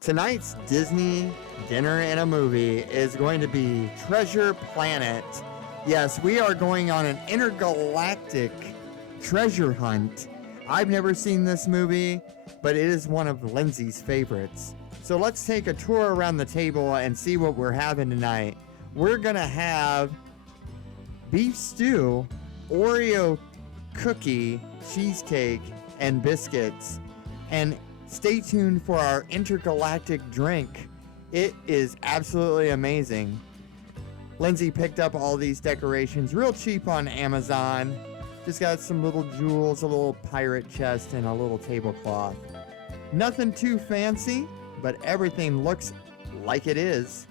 Tonight's Disney dinner and a movie is going to be Treasure Planet. Yes, we are going on an intergalactic treasure hunt. I've never seen this movie, but it is one of Lindsay's favorites. So let's take a tour around the table and see what we're having tonight. We're gonna have beef stew, Oreo cookie, cheesecake, and biscuits. And stay tuned for our intergalactic drink. It is absolutely amazing. Lindsay picked up all these decorations real cheap on Amazon. Just got some little jewels, a little pirate chest, and a little tablecloth. Nothing too fancy, but everything looks like it is.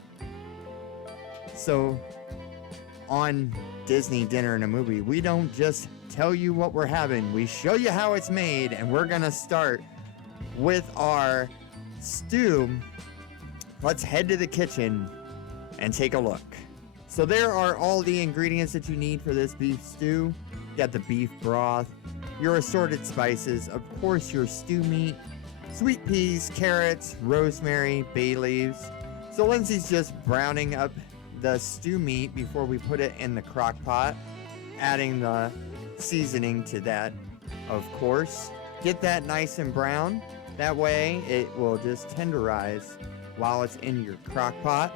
So, on Disney Dinner and a Movie, we don't just tell you what we're having, we show you how it's made, and we're gonna start with our stew. Let's head to the kitchen and take a look. So there are all the ingredients that you need for this beef stew. You got the beef broth, your assorted spices, of course your stew meat, sweet peas, carrots, rosemary, bay leaves. So Lindsay's just browning up the stew meat before we put it in the crock pot, adding the seasoning to that, of course. Get that nice and brown. That way it will just tenderize while it's in your crock pot.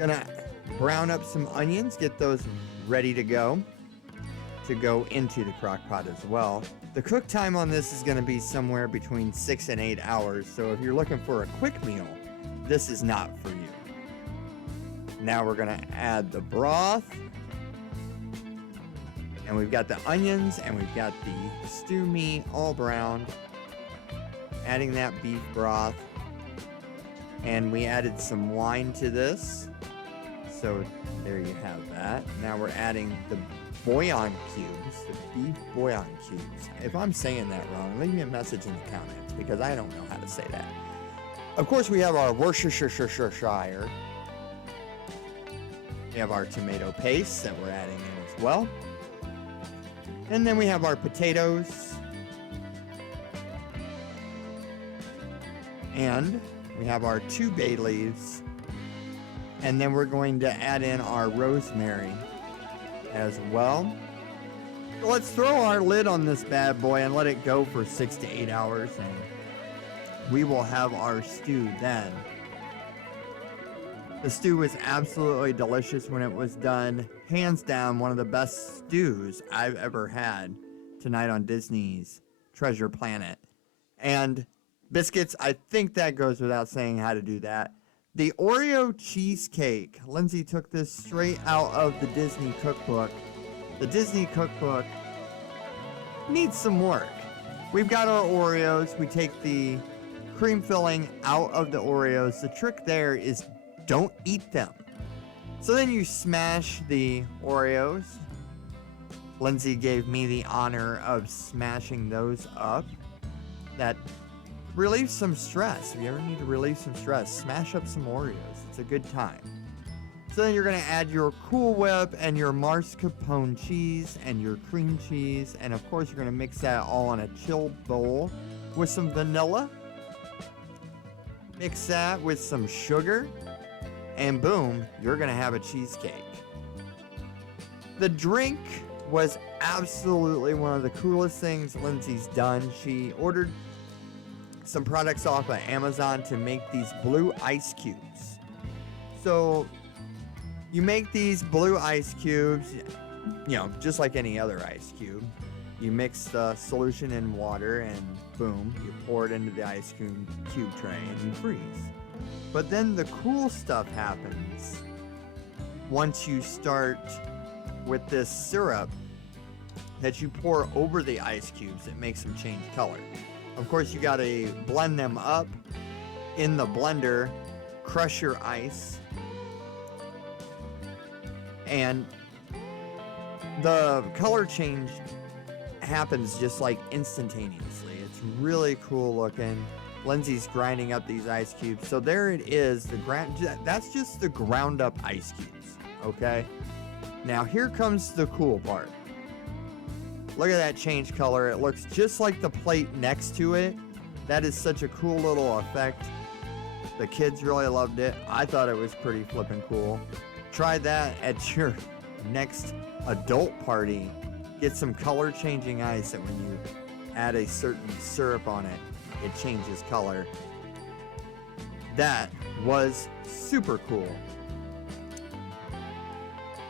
Gonna brown up some onions, get those ready to go into the crock pot as well. The cook time on this is gonna be somewhere between 6 and 8 hours, so if you're looking for a quick meal, this is not for you. Now we're gonna add the broth, and we've got the onions, and we've got the stew meat all browned. Adding that beef broth, and we added some wine to this. So there you have that. Now we're adding the bouillon cubes, the beef bouillon cubes. If I'm saying that wrong, leave me a message in the comments because I don't know how to say that. Of course, we have our Worcestershire. We have our tomato paste that we're adding in as well. And then we have our potatoes. And we have our 2 bay leaves. And then we're going to add in our rosemary as well. So let's throw our lid on this bad boy and let it go for 6 to 8 hours. And we will have our stew then. The stew was absolutely delicious when it was done. Hands down, one of the best stews I've ever had tonight on Disney's Treasure Planet. And biscuits, I think that goes without saying how to do that. The Oreo Cheesecake. Lindsay took this straight out of the Disney cookbook. The Disney cookbook needs some work. We've got our Oreos. We take the cream filling out of the Oreos. The trick there is don't eat them. So then you smash the Oreos. Lindsay gave me the honor of smashing those up. That relieves some stress. If you ever need to relieve some stress, smash up some Oreos. It's a good time. So then you're going to add your Cool Whip and your mascarpone cheese and your cream cheese. And of course, you're going to mix that all in a chilled bowl with some vanilla. Mix that with some sugar. And boom, you're going to have a cheesecake. The drink was absolutely one of the coolest things Lindsay's done. She ordered some products off of Amazon to make these blue ice cubes. So you make these blue ice cubes, you know, just like any other ice cube. You mix the solution in water and boom, you pour it into the ice cube tray and you freeze. But then the cool stuff happens once you start with this syrup that you pour over the ice cubes. It makes them change color. Of course, you gotta blend them up in the blender, crush your ice, and the color change happens just like instantaneously. It's really cool looking. Lindsay's grinding up these ice cubes. So there it is. That's just the ground up ice cubes. Okay. Now here comes the cool part. Look at that change color. It looks just like the plate next to it. That is such a cool little effect. The kids really loved it. I thought it was pretty flippin' cool. Try that at your next adult party. Get some color changing ice that when you add a certain syrup on it, it changes color. That was super cool.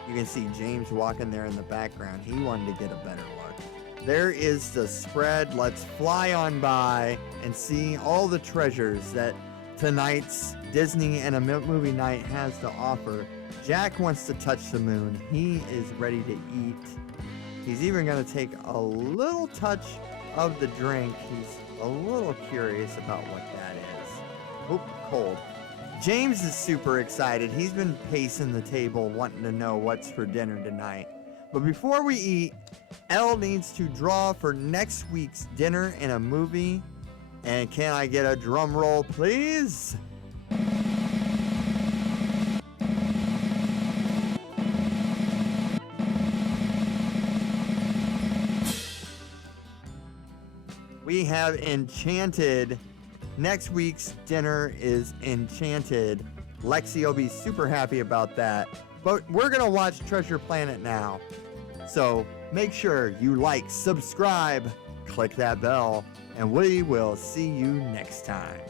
You can see James walking there in the background. He wanted to get a better look. There is the spread. Let's fly on by and see all the treasures that tonight's Disney and a movie night has to offer. Jack wants to touch the moon. He is ready to eat. He's even going to take a little touch of the drink. He's a little curious about what that is. Oop, cold. James is super excited. He's been pacing the table wanting to know what's for dinner tonight. But before we eat, Elle needs to draw for next week's dinner and a movie. And can I get a drum roll, please? We have Enchanted. Next week's dinner is Enchanted. Lexi will be super happy about that. But we're going to watch Treasure Planet now. So make sure you like, subscribe, click that bell, and we will see you next time.